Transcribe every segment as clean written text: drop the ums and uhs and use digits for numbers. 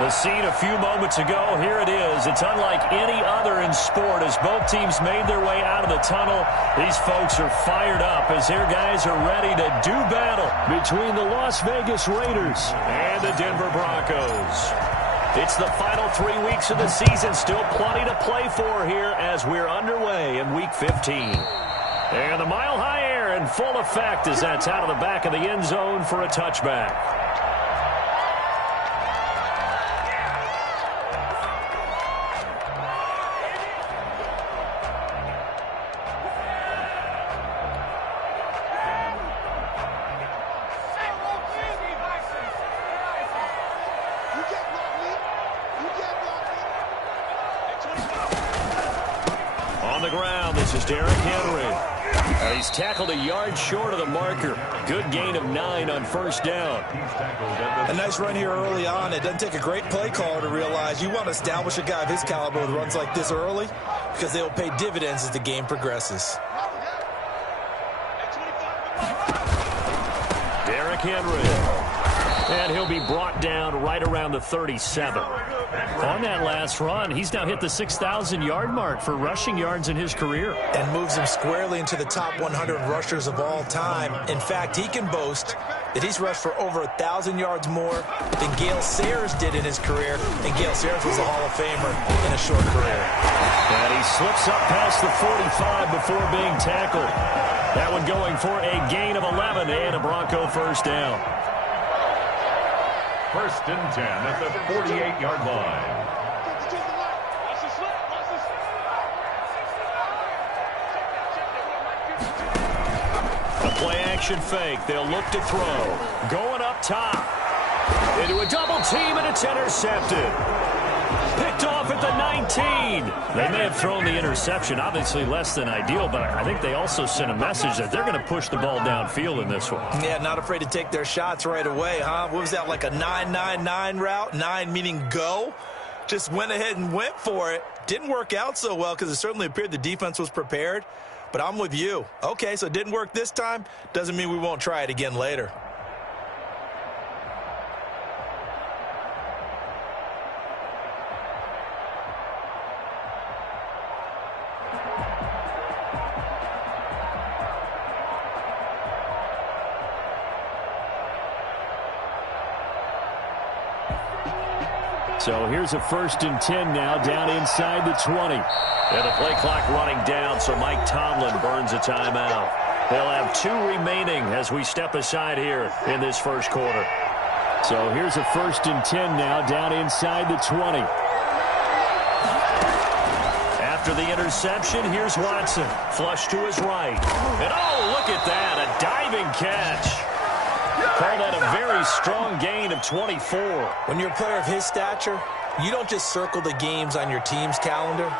The scene a few moments ago, here it is. It's unlike any other in sport as both teams made their way out of the tunnel. These folks are fired up as their guys are ready to do battle between the Las Vegas Raiders and the Denver Broncos. It's the final 3 weeks of the season. Still plenty to play for here as we're underway in Week 15. And the mile-high air in full effect as that's out of the back of the end zone for a touchback. On the ground, this is Derrick Henry. He's tackled a yard short of the marker. Good gain of 9 on first down. A nice run here early on. It doesn't take a great play caller to realize you want to establish a guy of his caliber with runs like this early because they will pay dividends as the game progresses. Derrick Henry. And he'll be brought down right around the 37. On that last run, he's now hit the 6,000-yard mark for rushing yards in his career. And moves him squarely into the top 100 rushers of all time. In fact, he can boast that he's rushed for over 1,000 yards more than Gale Sayers did in his career. And Gale Sayers was a Hall of Famer in a short career. And he slips up past the 45 before being tackled. That one going for a gain of 11 and a Bronco first down. 1st and 10 at the 48-yard line. A play-action fake. They'll look to throw. Going up top. Into a double team, and it's intercepted. Picked off at the 19. They may have thrown the interception, obviously less than ideal, but I think they also sent a message that they're going to push the ball downfield in this one. Yeah, not afraid to take their shots right away, huh? What was that, like a 9-9-9 route? 9 meaning go? Just went ahead and went for it. Didn't work out so well because it certainly appeared the defense was prepared, but I'm with you. Okay, so it didn't work this time. Doesn't mean we won't try it again later. So here's a 1st and 10 now down inside the 20. And the play clock running down, so Mike Tomlin burns a timeout. They'll have 2 remaining as we step aside here in this first quarter. So here's a 1st and 10 now down inside the 20. After the interception, here's Watson. Flush to his right. And oh, look at that, a diving catch. Call that a very strong gain of 24. When you're a player of his stature, you don't just circle the games on your team's calendar.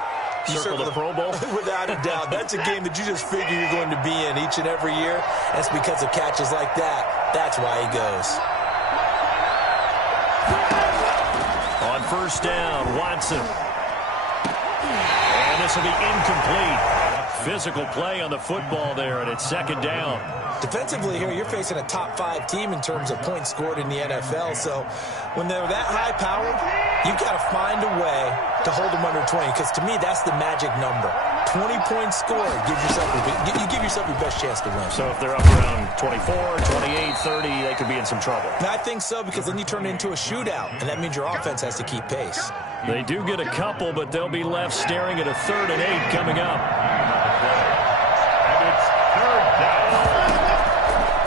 You circle the Pro Bowl? Without a doubt. That's a game that you just figure you're going to be in each and every year. That's because of catches like that. That's why he goes. On first down, Watson. And this will be incomplete. Physical play on the football there, and it's 2nd down. Defensively here, you're facing a top 5 team in terms of points scored in the NFL. So when they're that high powered, you've got to find a way to hold them under 20. Because to me, that's the magic number. 20 points scored. You give yourself your best chance to win. So if they're up around 24, 28, 30, they could be in some trouble. And I think so, because then you turn it into a shootout. And that means your offense has to keep pace. They do get a couple, but they'll be left staring at a 3rd and 8 coming up. And it's 3rd down.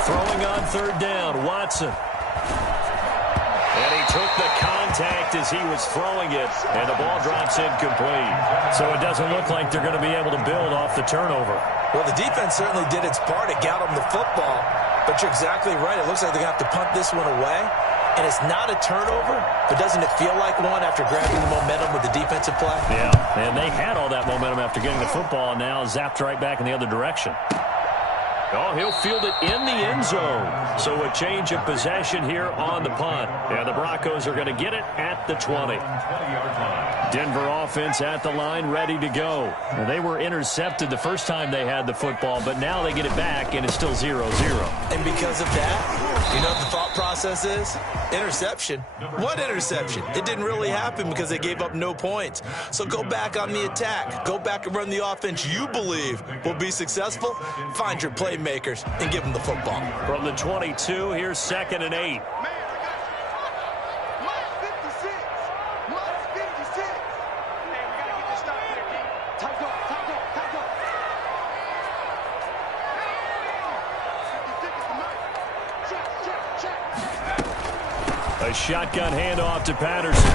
Throwing on 3rd down, Watson. And he took the contact as he was throwing it, and the ball drops incomplete. So it doesn't look like they're going to be able to build off the turnover. Well, the defense certainly did its part. It got them the football, but you're exactly right. It looks like they're going to have to punt this one away. And it's not a turnover, but doesn't it feel like one after grabbing the momentum with the defensive play? Yeah, and they had all that momentum after getting the football, and now zapped right back in the other direction. Oh, he'll field it in the end zone. So a change of possession here on the punt. And the Broncos are going to get it at the 20. Denver offense at the line, ready to go. And they were intercepted the first time they had the football, but now they get it back, and it's still 0-0. And because of that, You know what the thought process is? Interception. What interception? It didn't really happen because they gave up no points. So go back on the attack. Go back and run the offense you believe will be successful. Find your playmakers and give them the football. From the 22, here's 2nd and 8. A shotgun handoff to Patterson.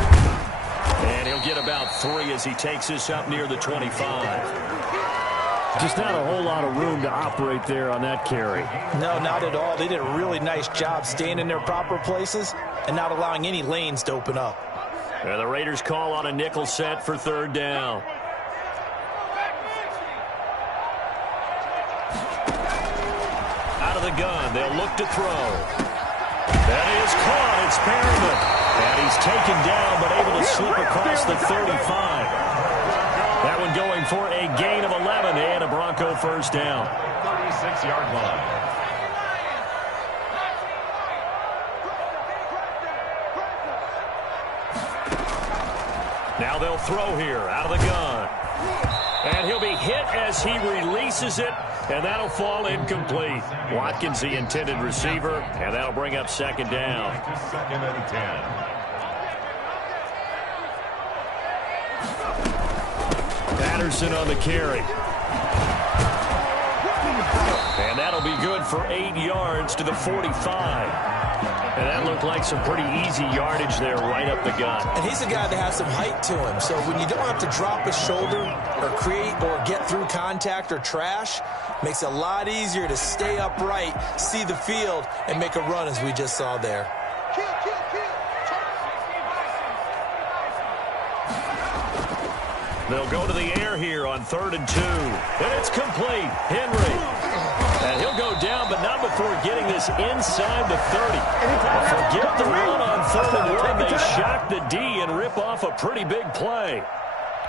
And he'll get about 3 as he takes this up near the 25. Just not a whole lot of room to operate there on that carry. No, not at all. They did a really nice job staying in their proper places and not allowing any lanes to open up. And the Raiders call on a nickel set for 3rd down. Out of the gun, they'll look to throw. That is caught. It's Perryman. And he's taken down, but able to slip across the 35. That one going for a gain of 11 and a Bronco 1st down. 36-yard line. Now they'll throw here out of the gun. And he'll be hit as he releases it, and that'll fall incomplete. Watkins, the intended receiver, and that'll bring up 2nd down. 2nd and 10. Patterson on the carry. And that'll be good for 8 yards to the 45. And that looked like some pretty easy yardage there right up the gut. And he's a guy that has some height to him. So when you don't have to drop his shoulder or create or get through contact or trash, makes it a lot easier to stay upright, see the field, and make a run as we just saw there. They'll go to the air here on 3rd and 2. And it's complete. Henry. And he'll go down, but not before getting this inside the 30. Forget the run on 3rd and 1. They shock the D and rip off a pretty big play.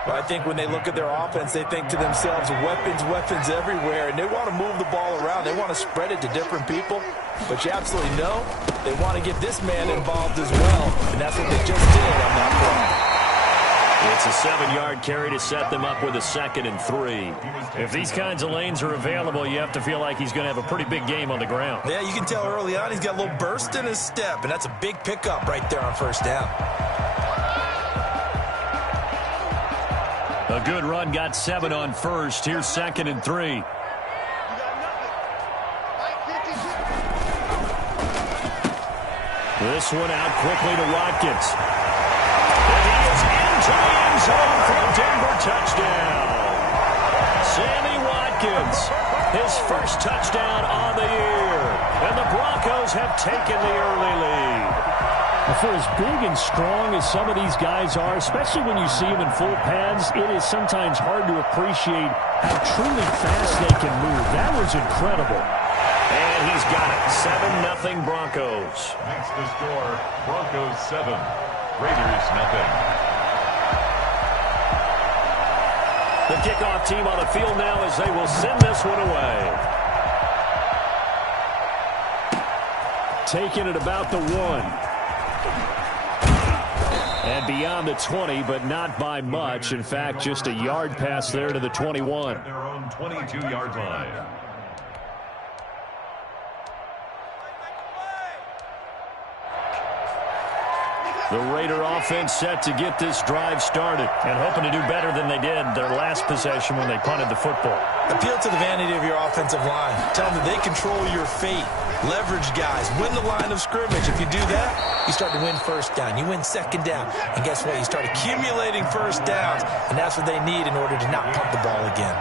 Well, I think when they look at their offense, they think to themselves, weapons everywhere, and they want to move the ball around. They want to spread it to different people. But you absolutely know they want to get this man involved as well, and that's what they just did on that play. It's a 7-yard carry to set them up with a 2nd and 3. If these kinds of lanes are available, you have to feel like he's going to have a pretty big game on the ground. Yeah, you can tell early on he's got a little burst in his step, and that's a big pickup right there on 1st down. A good run, got 7 on 1st. Here's 2nd and 3. This one out quickly to Watkins. And he is into the end zone for a Denver touchdown. Sammy Watkins, his first touchdown on the year. And the Broncos have taken the early lead. For as big and strong as some of these guys are, especially when you see them in full pads, it is sometimes hard to appreciate how truly fast they can move. That was incredible. And he's got it. 7-0 Broncos. Makes the score Broncos 7, Raiders nothing. The kickoff team on the field now as they will send this one away. Taking it about the 1. And beyond the 20, but not by much. In fact, just a yard pass there to the 21. At their own 22-yard line. The Raider offense set to get this drive started and hoping to do better than they did their last possession when they punted the football. Appeal to the vanity of your offensive line. Tell them that they control your fate. Leverage guys. Win the line of scrimmage. If you do that, you start to win 1st down. You win 2nd down. And guess what? You start accumulating 1st downs. And that's what they need in order to not punt the ball again.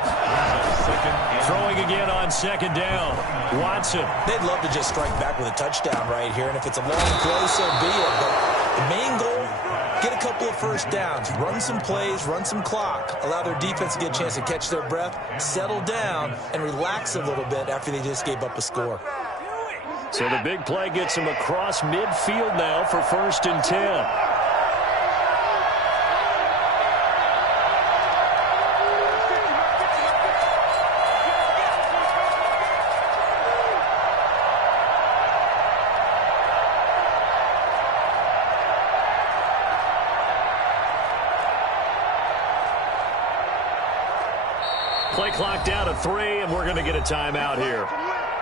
Throwing again on 2nd down. Watson. They'd love to just strike back with a touchdown right here. And if it's a long play, so be it. But the main goal, get a couple of 1st downs. Run some plays, run some clock. Allow their defense to get a chance to catch their breath, settle down, and relax a little bit after they just gave up a score. So the big play gets him across midfield now for 1st and 10. Play clock down to 3, and we're going to get a timeout here.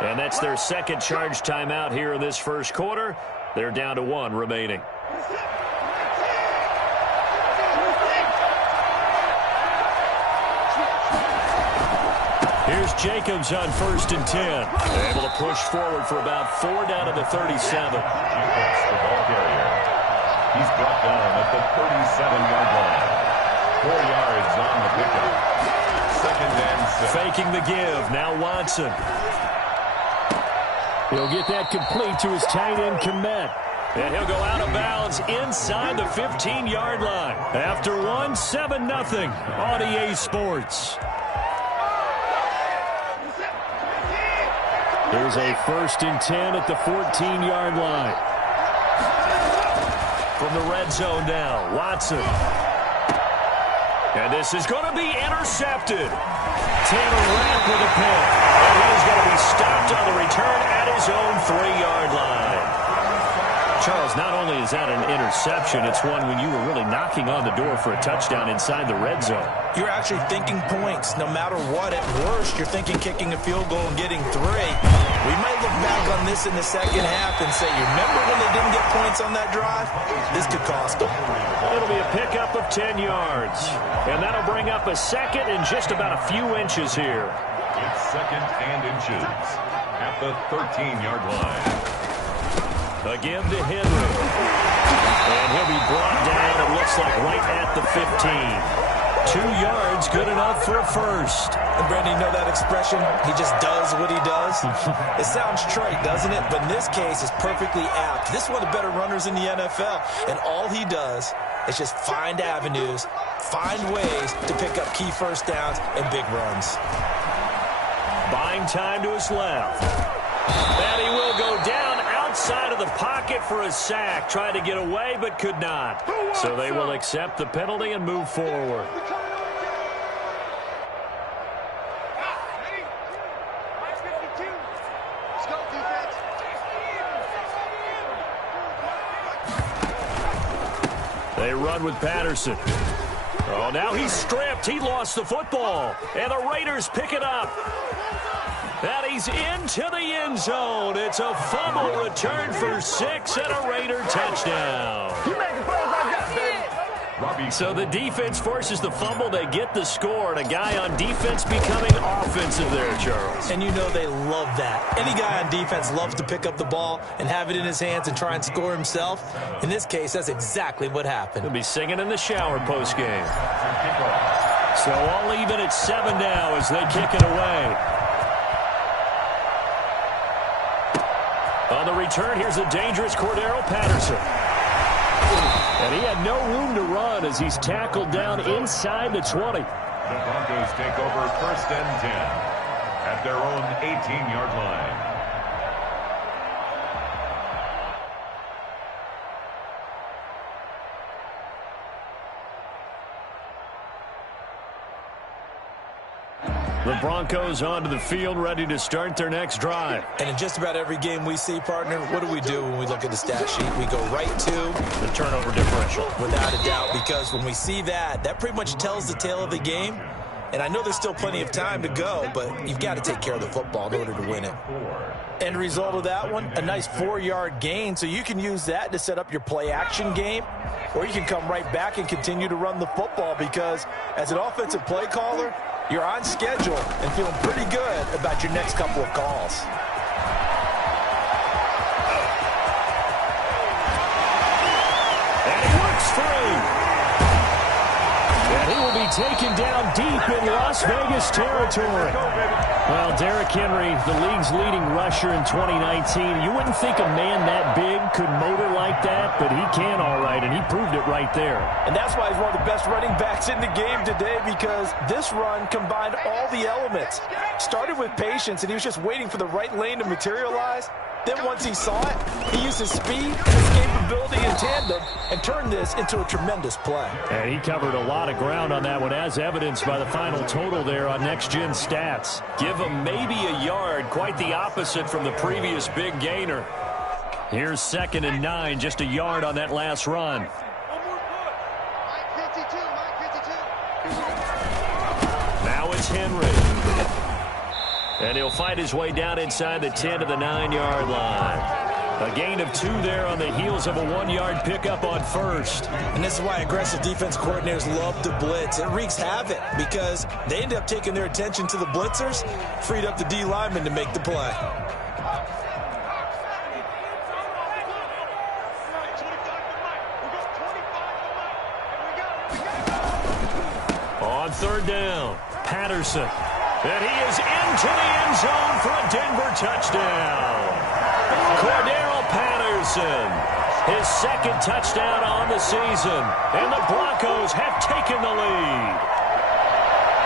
And that's their second charge timeout here in this first quarter. They're down to 1 remaining. Here's Jacobs on 1st and 10. They're able to push forward for about 4 down to the 37. Jacobs, the ball carrier. He's brought down at the 37-yard line. 4 yards on the pickup. 2nd and 6. Faking the give. Now Watson. He'll get that complete to his tight end, Kmet. And he'll go out of bounds inside the 15-yard line. After 1, 7-0 on EA Sports. Here's a 1st and 10 at the 14-yard line. From the red zone now, Watson. And this is going to be intercepted. Taylor Rapp with a pick. And he is going to be stopped on the return at his own 3-yard line. Charles, not only is that an interception, it's one when you were really knocking on the door for a touchdown inside the red zone. You're actually thinking points. No matter what, at worst, you're thinking kicking a field goal and getting 3. We might look back on this in the second half and say, you remember when they didn't get points on that drive? This could cost them. It'll be a pickup of 10 yards. And that'll bring up a second and just about a few inches here. It's 2nd and inches at the 13-yard line. A give to Henry. And he'll be brought down, it looks like, right at the 15. 2 yards, good enough for a first. And Brandon, you know that expression? He just does what he does. It sounds trite, doesn't it? But in this case, it's perfectly apt. This is one of the better runners in the NFL. And all he does is just find avenues, find ways to pick up key first downs and big runs. Buying time to his left. And he will go down outside of the pocket for a sack. Tried to get away, but could not. So they will accept the penalty and move forward. They run with Patterson. Oh, now he's stripped. He lost the football. And the Raiders pick it up. And he's into the end zone. It's a fumble return for 6 and a Raider touchdown. So the defense forces the fumble. They get the score. And a guy on defense becoming offensive there, Charles. And you know they love that. Any guy on defense loves to pick up the ball and have it in his hands and try and score himself. In this case, that's exactly what happened. He'll be singing in the shower postgame. So all even at 7 now as they kick it away. On the return, here's a dangerous Cordero Patterson. And he had no room to run as he's tackled down inside the 20. The Broncos take over 1st and 10 at their own 18-yard line. The Broncos onto the field, ready to start their next drive. And in just about every game we see, partner, what do we do when we look at the stat sheet? We go right to the turnover differential. Without a doubt, because when we see that, that pretty much tells the tale of the game. And I know there's still plenty of time to go, but you've got to take care of the football in order to win it. End result of that one, a nice 4-yard gain, so you can use that to set up your play-action game, or you can come right back and continue to run the football because as an offensive play caller, you're on schedule and feeling pretty good about your next couple of calls. And he works free. And he will be taken down deep in Las Vegas territory. Well, Derrick Henry, the league's leading rusher in 2019. You wouldn't think a man that big could motor like that, but he can all right, and he proved it right there. And that's why he's one of the best running backs in the game today, because this run combined all the elements. Started with patience, and he was just waiting for the right lane to materialize. Then once he saw it, he used his speed and escapability in tandem and turned this into a tremendous play. And he covered a lot of ground on that one, as evidenced by the final total there on Next Gen Stats. Give him maybe a yard, quite the opposite from the previous big gainer. Here's 2nd and 9, just a yard on that last run. Now it's Henry. And he'll fight his way down inside the 10 to the 9-yard line. A gain of 2 there on the heels of a 1-yard pickup on first. And this is why aggressive defense coordinators love to blitz. It wreaks havoc because they end up taking their attention to the blitzers, freed up the D lineman to make the play. On third down, Patterson. And he is into the end zone for a Denver touchdown. Cordero Patterson, his second touchdown on the season. And the Broncos have taken the lead.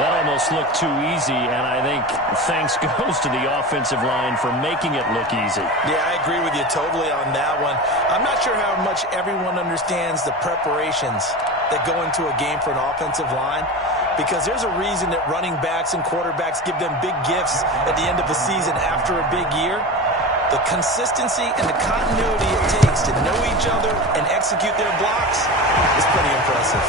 That almost looked too easy, and I think thanks goes to the offensive line for making it look easy. Yeah, I agree with you totally on that one. I'm not sure how much everyone understands the preparations that go into a game for an offensive line, because there's a reason that running backs and quarterbacks give them big gifts at the end of the season after a big year. The consistency and the continuity it takes to know each other and execute their blocks is pretty impressive.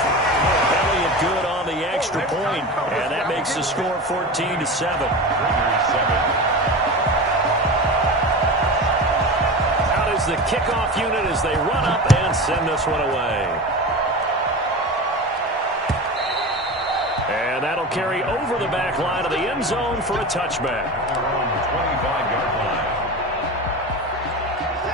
Elliott good on the extra point, and that makes the score 14-7. Out is the kickoff unit as they run up and send this one away. And that'll carry over the back line of the end zone for a touchback.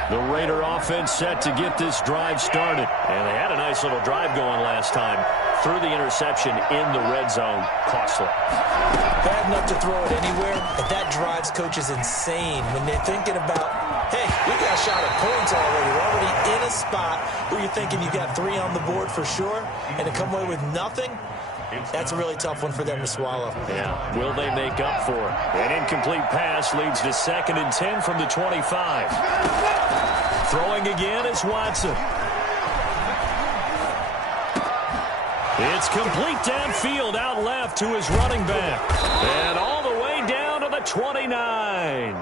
The Raider offense set to get this drive started. And they had a nice little drive going last time. Threw the interception in the red zone. Costly. Bad enough to throw it anywhere, but that drives coaches insane when they're thinking about, hey, we got a shot at points already. We're already in a spot where you're thinking you got 3 on the board for sure, and to come away with nothing, that's a really tough one for them to swallow. Yeah, will they make up for it? An incomplete pass leads to 2nd and 10 from the 25. Throwing again is Watson. It's complete downfield out left to his running back. And all the way down to the 29.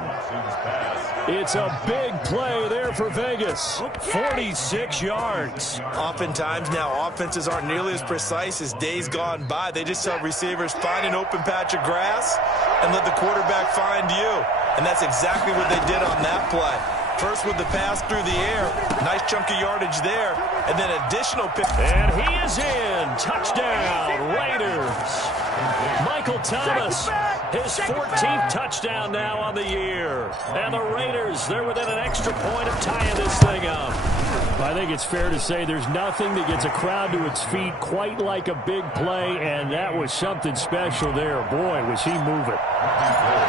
It's a big play there for Vegas. 46 yards. Oftentimes now offenses aren't nearly as precise as days gone by. They just tell receivers, find an open patch of grass and let the quarterback find you. And that's exactly what they did on that play. First with the pass through the air. Nice chunk of yardage there. And then additional pick. And he is in. Touchdown, Raiders. Michael Thomas, his 14th touchdown now on the year. And the Raiders, they're within an extra point of tying this thing up. I think it's fair to say there's nothing that gets a crowd to its feet quite like a big play, and that was something special there. Boy, was he moving.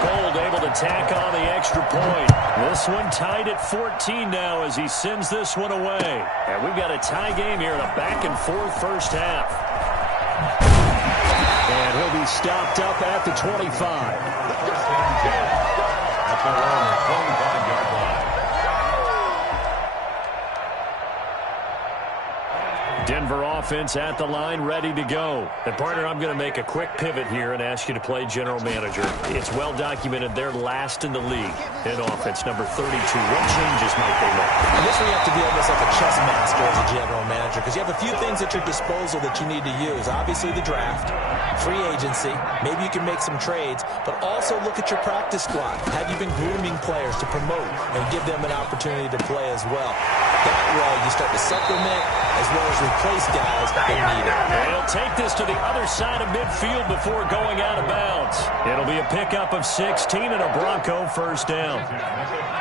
Gold able to tack on the extra point. This one tied at 14 now as he sends this one away. And we've got a tie game here in a back-and-forth first half. And he'll be stopped up at the 25. At the 25-yard line. Denver offense at the line, ready to go. And, partner, I'm going to make a quick pivot here and ask you to play general manager. It's well documented they're last in the league in offense, number 32. What changes might they make? And this where you have to be almost like a chess master as a general manager, because you have a few things at your disposal that you need to use. Obviously the draft, free agency, maybe you can make some trades, but also look at your practice squad. Have you been grooming players to promote and give them an opportunity to play as well? That way you start to supplement as well as replace guys that need it. And he'll take this to the other side of midfield before going out of bounds. It'll be a pickup of 16 and a Bronco first down.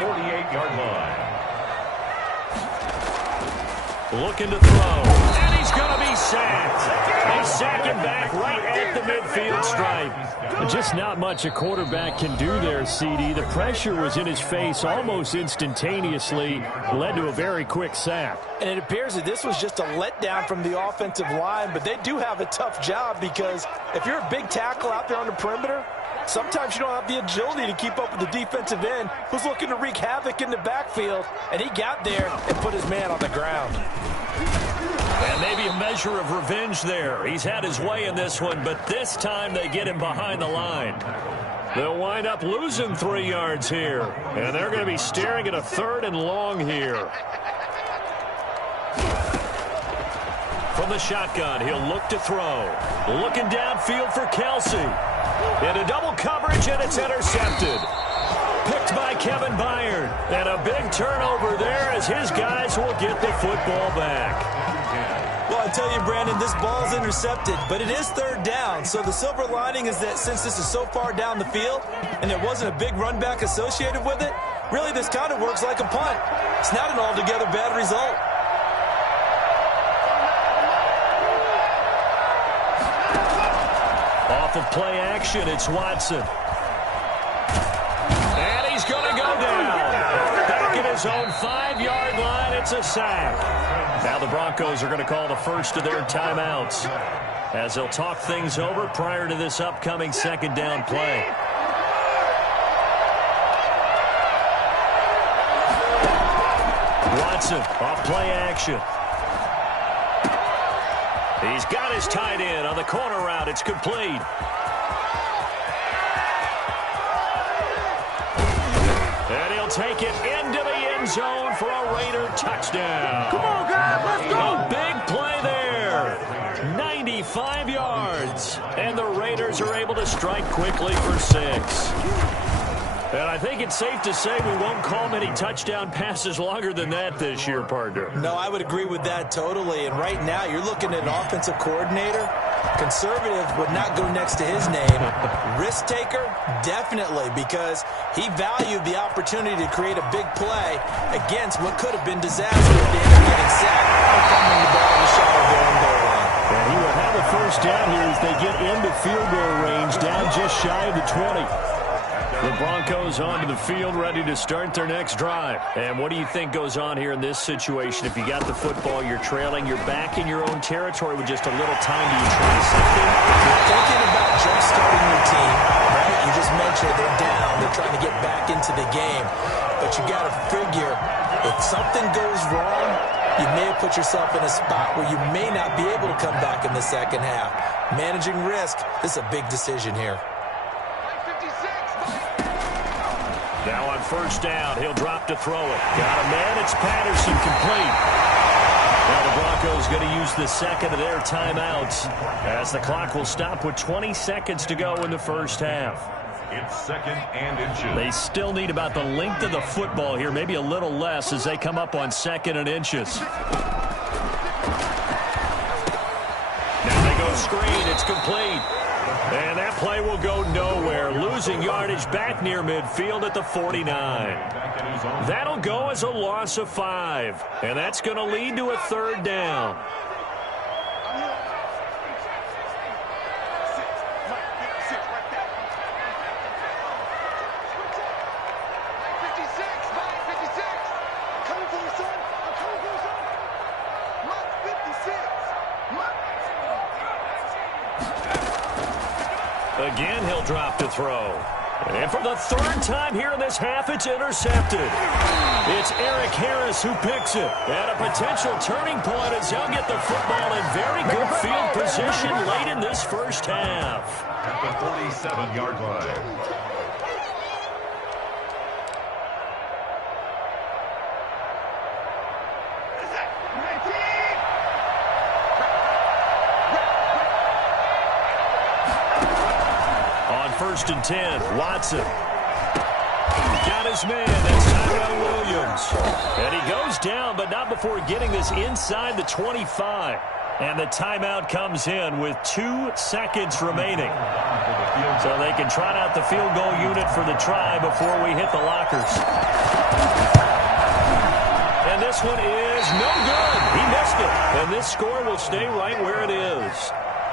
48-yard line. Looking to throw. And he's going to be sacked. They sack him back right at the midfield stripe. Just not much a quarterback can do there, CD. The pressure was in his face almost instantaneously. Led to a very quick sack. And it appears that this was just a letdown from the offensive line, but they do have a tough job because if you're a big tackle out there on the perimeter, sometimes you don't have the agility to keep up with the defensive end who's looking to wreak havoc in the backfield, and he got there and put his man on the ground. And maybe a measure of revenge there. He's had his way in this one, but this time they get him behind the line. They'll wind up losing 3 yards here, and they're going to be staring at a 3rd and long here. From the shotgun, he'll look to throw. Looking downfield for Kelsey. Into double coverage, and it's intercepted. Picked by Kevin Byard. And a big turnover there as his guys will get the football back. Well, I tell you, Brandon, this ball's intercepted, but it is third down. So the silver lining is that since this is so far down the field and there wasn't a big run back associated with it, really this kind of works like a punt. It's not an altogether bad result. Off of play action, it's Watson. And he's going to go down. Back at his own 5-yard line, it's a sack. Now the Broncos are going to call the first of their timeouts as they'll talk things over prior to this upcoming second down play. Watson off play action. He's got his tight end on the corner route. It's complete. And he'll take it into the end zone for a Raider touchdown. Come on, guys, let's go. A big play there. 95 yards. And the Raiders are able to strike quickly for 6. And I think it's safe to say we won't call many touchdown passes longer than that this year, partner. No, I would agree with that totally. And right now, you're looking at an offensive coordinator. Conservative would not go next to his name. Risk taker, definitely, because he valued the opportunity to create a big play against what could have been disaster at the end of getting sacked or fumbling the ball in the shallow goal line. And he will have a first down here as they get into field goal range, down just shy of the 20. The Broncos onto the field, ready to start their next drive. And what do you think goes on here in this situation? If you got the football, you're trailing, you're back in your own territory with just a little time. Do you try something? You're thinking about jump-starting your team, right? You just mentioned they're down. They're trying to get back into the game. But you got to figure, if something goes wrong, you may have put yourself in a spot where you may not be able to come back in the second half. Managing risk, this is a big decision here. Now on first down, he'll drop to throw it. Got a man, it's Patterson, complete. Now the Broncos going to use the second of their timeouts as the clock will stop with 20 seconds to go in the first half. It's second and inches. They still need about the length of the football here, maybe a little less as they come up on second and inches. Now they go screen, it's complete. And that play will go nowhere. Losing yardage back near midfield at the 49. That'll go as a loss of 5. And that's going to lead to a third down. Again, he'll drop to throw. And for the third time here in this half, it's intercepted. It's Eric Harris who picks it. And a potential turning point as he'll get the football in very good field position late in this first half. At the 47-yard line. First and 10, Watson. Got his man, that's Tyrell Williams. And he goes down, but not before getting this inside the 25. And the timeout comes in with 2 seconds remaining. So they can trot out the field goal unit for the try before we hit the lockers. And this one is no good. He missed it. And this score will stay right where it is.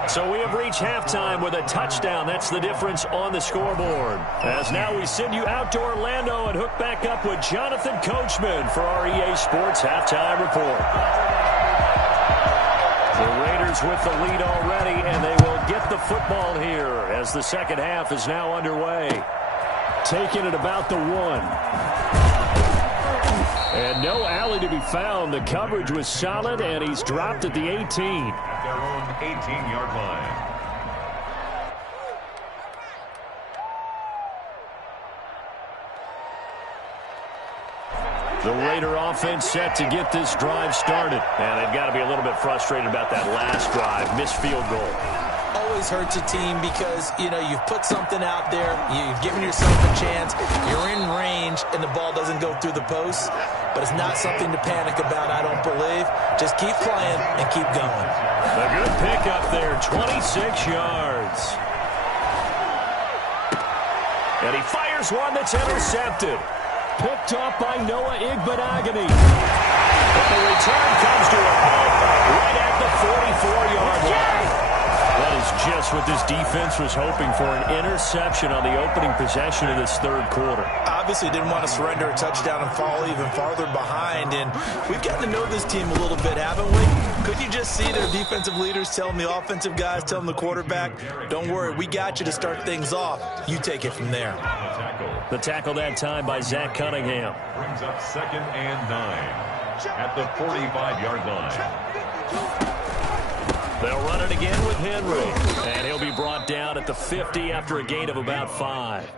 So we have reached halftime with a touchdown. That's the difference on the scoreboard. As now we send you out to Orlando and hook back up with Jonathan Coachman for our EA Sports Halftime Report. The Raiders with the lead already, and they will get the football here as the second half is now underway. Taking it about the 1. And no alley to be found. The coverage was solid, and he's dropped at the 18. Their own 18-yard line. The Raider offense set to get this drive started. And they've got to be a little bit frustrated about that last drive. Missed field goal. always hurts a team because, you know, you've put something out there, you've given yourself a chance, you're in range, and the ball doesn't go through the posts. But it's not something to panic about, I don't believe. Just keep playing and keep going. A good pickup there, 26 yards. And he fires one that's intercepted. Picked up by Noah Igbenogany. And the return comes to a halt right at the 44-yard line. That is just what this defense was hoping for, an interception on the opening possession of this third quarter. Obviously didn't want to surrender a touchdown and fall even farther behind. And we've gotten to know this team a little bit, haven't we? Could you just see their defensive leaders telling the offensive guys, telling the quarterback, don't worry, we got you to start things off. You take it from there. The tackle that time by Zach Cunningham. Brings up 2nd and 9 at the 45-yard line. They'll run it again with Henry. And he'll be brought down at the 50 after a gain of about 5.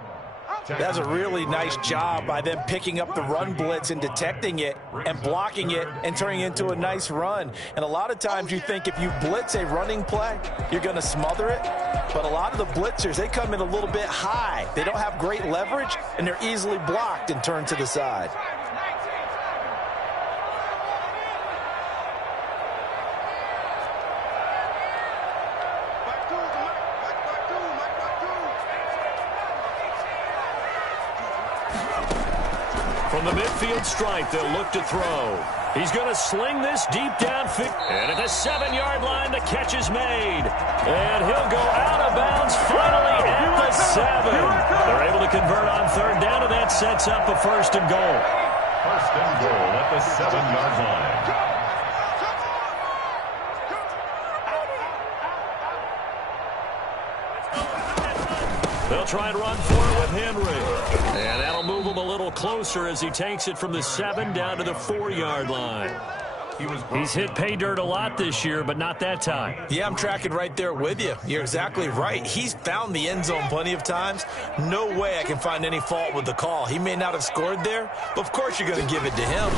That's a really nice job by them picking up the run blitz and detecting it and blocking it and turning it into a nice run. And a lot of times you think if you blitz a running play, you're going to smother it. But a lot of the blitzers, they come in a little bit high. They don't have great leverage, and they're easily blocked and turned to the side. From the midfield stripe, they'll look to throw. He's going to sling this deep downfield. And at the 7-yard line, the catch is made. And he'll go out of bounds finally at the 7. They're able to convert on third down, and that sets up a 1st and goal. 1st and goal at the 7-yard line. They'll try and run for it with Henry. And that'll move him a little closer as he takes it from the 7 down to the 4-yard line. He's hit pay dirt a lot this year, but not that time. Yeah, I'm tracking right there with you. You're exactly right. He's found the end zone plenty of times. No way I can find any fault with the call. He may not have scored there, but of course you're going to give it to him.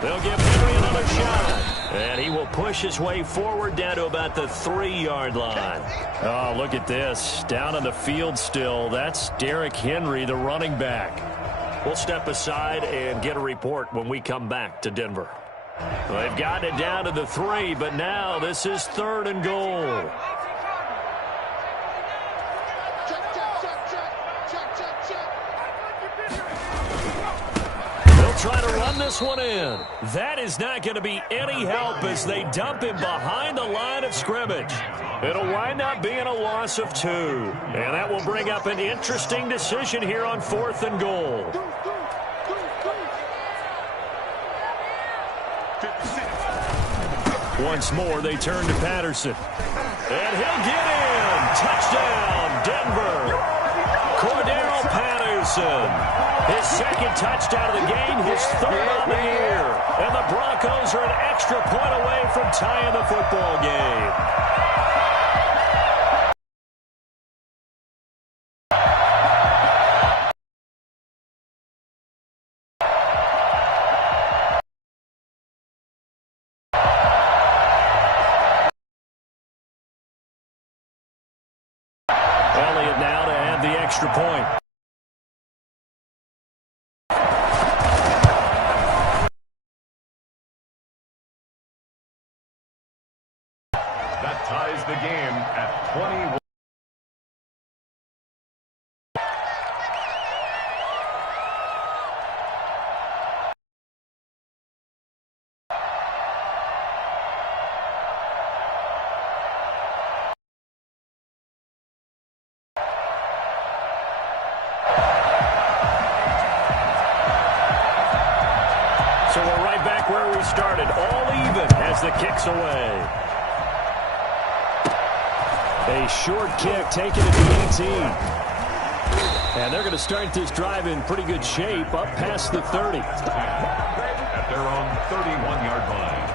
They'll give Henry another shot. And he will push his way forward down to about the 3-yard line. Oh, look at this. Down on the field still. That's Derrick Henry, the running back. We'll step aside and get a report when we come back to Denver. Well, they've gotten it down to the 3, but now this is 3rd and goal. Trying to run this one in. That is not going to be any help as they dump him behind the line of scrimmage. It'll wind up being a loss of 2. And that will bring up an interesting decision here on 4th and goal. Once more, they turn to Patterson. And he'll get in. Touchdown, Denver. Cordero Patterson. His 2nd touchdown of the game, his 3rd on the year. And the Broncos are an extra point away from tying the football game. Elliott now to add the extra point. That ties the game at 21. So we're right back where we started, all even as the kick's away. A short kick taken at the 18. And they're going to start this drive in pretty good shape up past the 30. At their own 31-yard line.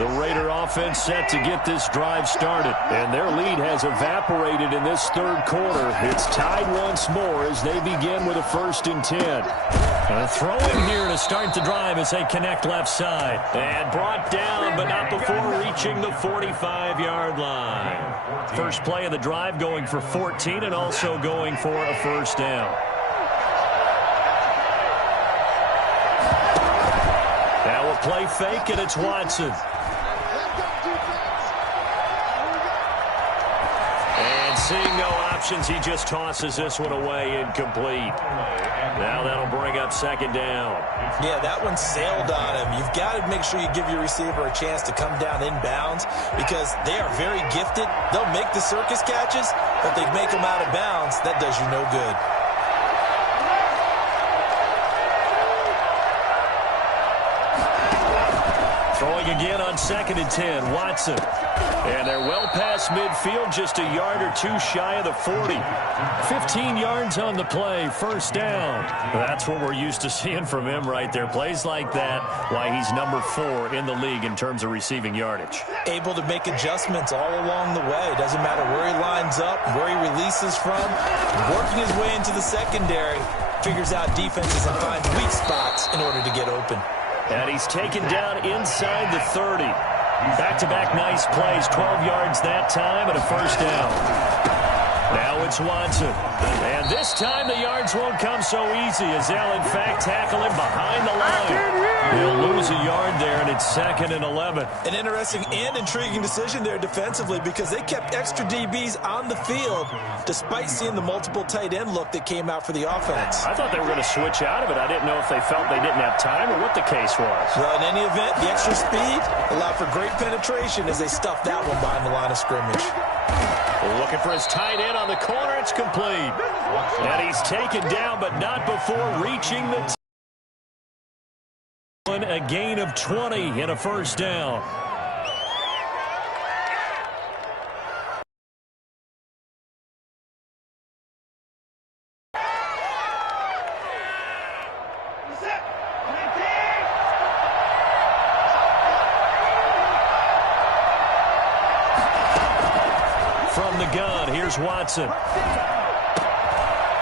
The Raider offense set to get this drive started. And their lead has evaporated in this third quarter. It's tied once more as they begin with a 1st and 10. A throw in here to start the drive as they connect left side. And brought down, but not before reaching the 45-yard line. First play of the drive going for 14 and also going for a 1st down. Now a play fake, and it's Watson. And seeing no options, he just tosses this one away, incomplete. Now that'll bring up 2nd down. Yeah, that one sailed on him. You've got to make sure you give your receiver a chance to come down inbounds because they are very gifted. They'll make the circus catches, but they make them out of bounds. That does you no good. Throwing again on 2nd and 10, Watson. And they're well past midfield, just a yard or two shy of the 40. 15 yards on the play, 1st down. That's what we're used to seeing from him right there. Plays like that, why he's number 4 in the league in terms of receiving yardage. Able to make adjustments all along the way. Doesn't matter where he lines up, where he releases from. Working his way into the secondary, figures out defenses and finds weak spots in order to get open. And he's taken down inside the 30. Back-to-back nice plays, 12 yards that time and a 1st down. Now it's Watson. And this time the yards won't come so easy as they'll in fact tackle him behind the line. He'll lose a yard there, and it's 2nd and 11. An interesting and intriguing decision there defensively because they kept extra DBs on the field despite seeing the multiple tight end look that came out for the offense. I thought they were going to switch out of it. I didn't know if they felt they didn't have time or what the case was. Well, in any event, the extra speed allowed for great penetration as they stuffed that one behind the line of scrimmage. Looking for his tight end on the corner. It's complete. And he's taken down, but not before reaching the a gain of 20 and a 1st down. From the gun, here's Watson.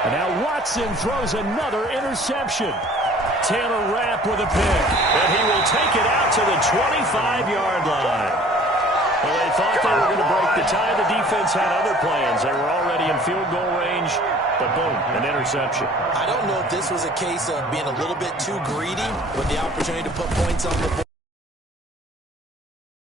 And now Watson throws another interception. Taylor Rapp with a pick, and he will take it out to the 25-yard line. Well, they thought they were going to break the tie. The defense had other plans. They were already in field goal range, but boom, an interception. I don't know if this was a case of being a little bit too greedy with the opportunity to put points on the board.